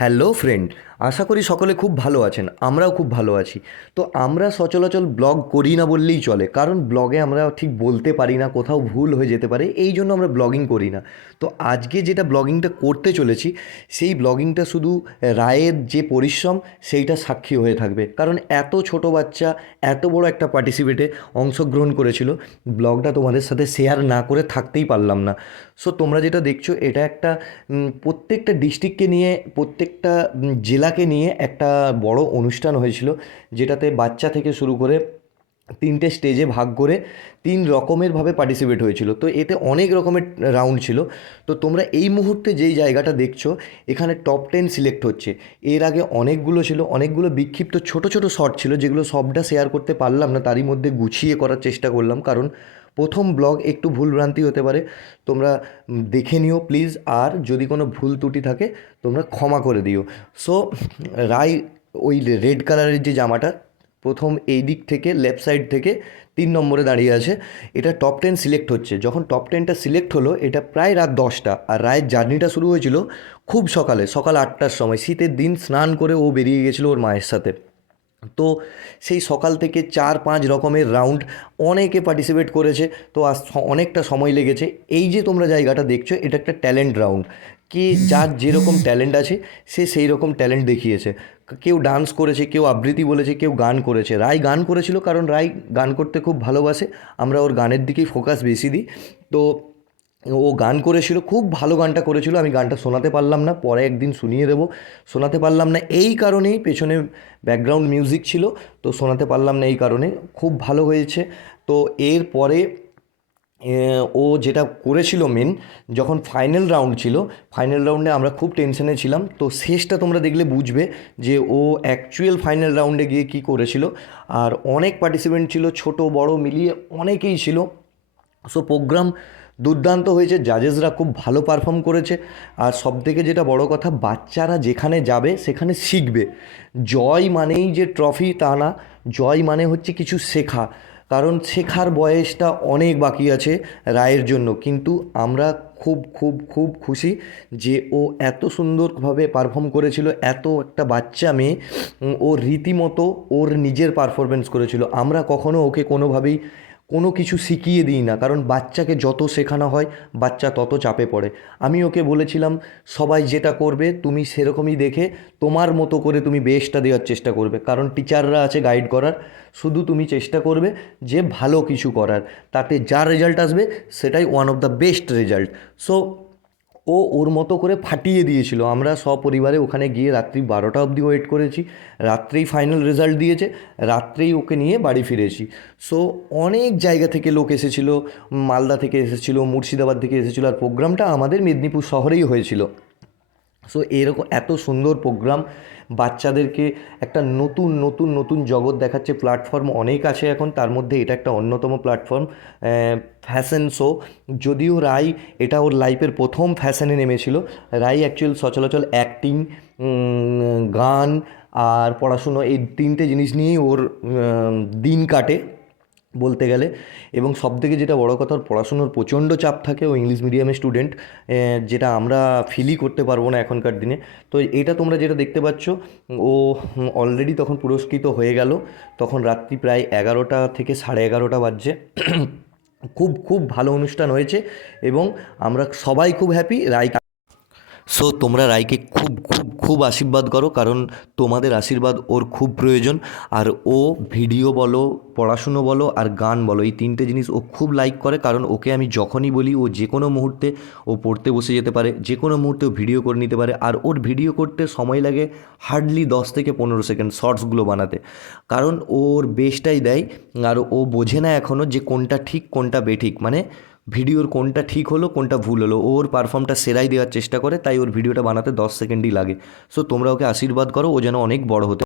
Hello friend, আশা করি সকলে খুব ভালো আছেন, আমরাও খুব ভালো আছি। তো আমরা সচলাচল ব্লগ করি না বললেই চলে, কারণ ব্লগে আমরা ঠিক বলতে পারি না, কোথাও ভুল হয়ে যেতে পারে, এই জন্য আমরা ব্লগিং করি না। তো আজকে যেটা ব্লগিংটা করতে চলেছি, সেই ব্লগিংটা শুধু রায়ের যে পরিশ্রম, সেইটা সাক্ষী হয়ে থাকবে। কারণ এত ছোট বাচ্চা, এত বড় একটা পার্টিসিপেটে অংশগ্রহণ করেছিল, ব্লগটা তোমাদের সাথে শেয়ার না করে থাকতেই পারলাম না। সো তোমরা যেটা দেখছ, এটা একটা প্রত্যেকটা ডিস্ট্রিক্টকে নিয়ে প্রত্যেকটা জেলাকে নিয়ে একটা বড় অনুষ্ঠান হয়েছিল, যেটাতে বাচ্চা থেকে শুরু করে তিনটে স্টেজে ভাগ করে তিন রকমেরভাবে পার্টিসিপেট হয়েছিল। তো এতে অনেক রকমের রাউন্ড ছিল। তো তোমরা এই মুহূর্তে যেই জায়গাটা দেখছ, এখানে টপ টেন সিলেক্ট হচ্ছে। এর আগে অনেকগুলো ছিল, অনেকগুলো বিক্ষিপ্ত ছোট ছোট শর্ট ছিল, যেগুলো সবটা শেয়ার করতে পারলাম না, তারই মধ্যে গুছিয়ে করার চেষ্টা করলাম। কারণ প্রথম ব্লগ একটু ভুলভ্রান্তি হতে পারে। তোমরা দেখে নিও প্লিজ। আর যদি কোনো ভুল ত্রুটি থাকে, তোমরা ক্ষমা করে দিও। সো রাই, ওই রেড কালারের যে জামাটা, প্রথম এই দিক থেকে লেফট সাইড থেকে তিন নম্বরে দাঁড়িয়ে আছে। এটা টপ টেন সিলেক্ট হচ্ছে। যখন টপ টেনটা সিলেক্ট হলো, এটা প্রায় রাত দশটা। আর রায়ের জার্নিটা শুরু হয়েছিল খুব সকালে, সকাল আটটার সময়। শীতের দিন স্নান করে ও বেরিয়ে গেছিল ওর মায়ের সাথে। তো সেই সকাল থেকে চার পাঁচ রকমের রাউন্ড অনেকে পার্টিসিপেট করেছে। তো আজ অনেকটা সময় লেগেছে। এই যে তোমরা জায়গাটা দেখছ, এটা একটা ট্যালেন্ট রাউন্ড কি যার যেরকম ট্যালেন্ট আছে, সে সেই রকম ট্যালেন্ট দেখিয়েছে। কেউ ডান্স করেছে, কেউ আবৃত্তি বলেছে, কেউ গান করেছে। রায় গান করেছিল কারণ রায় গান করতে খুব ভালোবাসে। আমরা ওর গানের দিকেই ফোকাস বেশি দিই। তো ও গান করেছিল খুব ভালো গানটা করেছিল আমি গানটা শোনাতে পারলাম না পরে একদিন শুনিয়ে দেবো। শোনাতে পারলাম না এই কারণেই পেছনে ব্যাকগ্রাউন্ড মিউজিক ছিল তো শোনাতে পারলাম না এই কারণে খুব ভালো হয়েছে। তো এরপরে এ, ও যেটা করেছিল মেন যখন ফাইনাল রাউন্ড ছিল ফাইনাল রাউন্ডে আমরা খুব টেনশনে ছিলাম তো শেষটা তোমরা দেখলে বুঝবে যে ও অ্যাকচুয়াল ফাইনাল রাউন্ডে গিয়ে কী করেছিল। আর অনেক পার্টিসিপেন্ট ছিল ছোট বড় মিলিয়ে অনেকেই ছিল। সো প্রোগ্রাম দুর্দান্ত হয়েছে জাজেসরা খুব ভালো পারফর্ম করেছে। আর সবথেকে যেটা বড় কথা, বাচ্চারা যেখানে যাবে, সেখানে শিখবে। জয় মানেই যে ট্রফি তা না। জয় মানে হচ্ছে কিছু শেখা। কারণ শেখার বয়সটা অনেক বাকি আছে রায়ের জন্য। কিন্তু আমরা খুব খুব খুব খুশি যে ও এত সুন্দরভাবে পারফর্ম করেছিল, এত একটা বাচ্চা মেয়ে, ও রীতিমতো ওর নিজের পারফরমেন্স করেছিল। আমরা কখনো ওকে কোনোভাবেই কোনো কিছু শিখিয়ে দিই না, কারণ বাচ্চাকে যত শেখানো হয়, বাচ্চা তত চাপে পড়ে। আমি ওকে বলেছিলাম, সবাই যেটা করবে, তুমি সেরকমই দেখে তোমার মতো করে তুমি বেস্টটা দেওয়ার চেষ্টা করবে। কারণ টিচাররা আছে গাইড করার, শুধু তুমি চেষ্টা করবে যে ভালো কিছু করার। তাতে যা রেজাল্ট আসবে, সেটাই one of the best result so ও ওর মতো করে ফাটিয়ে দিয়েছিল। আমরা সপরিবারে ওখানে গিয়ে রাত্রি বারোটা অবধি ওয়েট করেছি। রাত্রেই ফাইনাল রেজাল্ট দিয়েছে। রাত্রেই ওকে নিয়ে বাড়ি ফিরেছি। সো অনেক জায়গা থেকে লোক এসেছিল। মালদা থেকে এসেছিল, মুর্শিদাবাদ থেকে এসেছিল। আর প্রোগ্রামটা আমাদের মেদিনীপুর শহরেই হয়েছিল। সো এরকম এত সুন্দর প্রোগ্রাম বাচ্চাদেরকে একটা নতুন নতুন নতুন জগৎ দেখাচ্ছে। প্ল্যাটফর্ম অনেক আছে এখন, তার মধ্যে এটা একটা অন্যতম প্ল্যাটফর্ম ফ্যাশন শো যদিও রাই এটা ওর লাইফের প্রথম ফ্যাশনে নেমেছিল। রাই অ্যাকচুয়াল সচলাচল অ্যাক্টিং গান আর পড়াশুনো, এই তিনটে জিনিস নিয়েই ওর দিন কাটে। বলতে গেলে। এবং সবথেকে যেটা বড় কথা, ওর পড়াশুনোর প্রচণ্ড চাপ থাকে ও ইংলিশ মিডিয়ামের স্টুডেন্ট যেটা আমরা ফিলই করতে পারব না এখনকার দিনে। তো এটা তোমরা যেটা দেখতে পাচ্ছ, ও অলরেডি তখন পুরস্কৃত হয়ে গেল। তখন রাত্রি প্রায় এগারোটা থেকে সাড়ে এগারোটা বাজছে। খুব খুব ভালো অনুষ্ঠান হয়েছে এবং আমরা সবাই খুব হ্যাপি রাই সো তোমরা রায়কে খুব খুব খুব আশীর্বাদ করো, কারণ তোমাদের আশীর্বাদ ওর খুব প্রয়োজন। আর ও ভিডিও বলো, পড়াশুনো বলো, আর গান বলো, এই তিনটে জিনিস ও খুব লাইক করে, কারণ ওকে আমি যখনই বলি, ও যে কোনো মুহূর্তে ও পড়তে বসে যেতে পারে, যে কোনো মুহূর্তে ও ভিডিও করে নিতে পারে, আর ওর ভিডিও করতে সময় লাগে হার্ডলি দশ থেকে পনেরো সেকেন্ড শর্টসগুলো বানাতে। কারণ ওর বেশটাই দেয়, আর ও বোঝে না এখনও যে কোনটা ঠিক, কোনটা বেঠিক। মানে ভিডিওর কোনটা ঠিক হলো, কোনটা ভুল হলো, ওর পারফর্মটা সেরাই দেওয়ার চেষ্টা করে, তাই ওর ভিডিওটা বানাতে দশ সেকেন্ডই লাগে। সো তোমরা ওকে আশীর্বাদ করো, ও যেন অনেক বড় হতে